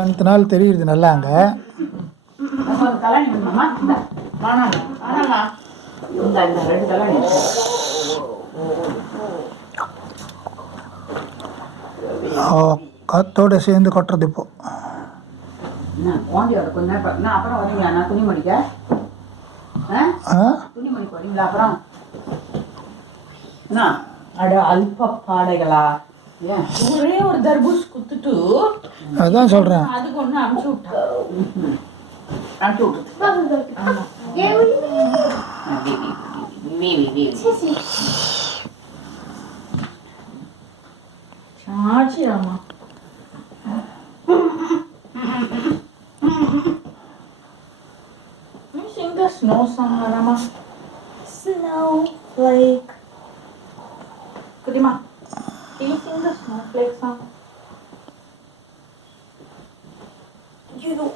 அடுத்த நாள் தெரியுது நல்லா அங்கே. கல்யாணி வேணுமாம்மா? இந்த வேணாம் வேணாம்மா, இந்த இந்த 2 கல்யாணி காத்தோட சேர்ந்து கொட்டுறது இப்போ. குழந்தையோட கொஞ்ச நேரம் நான் அப்புறம் வரீங்களா? நான் துணி மடிக்க துணி மடிக்க வரீங்களா அப்புறம்? என்ன அட அல்ப பாடைகளா, ஒரே ஒரு தர்பூஸ் குத்துட்டு அதான் சொல்கிறேன். அதுக்கு ஒன்று அனுப்பிச்சு விட்டேன். சாச்சிராமா sing the snow song, Rama. Snowflake. Kudima, can you sing the snowflake song? You know.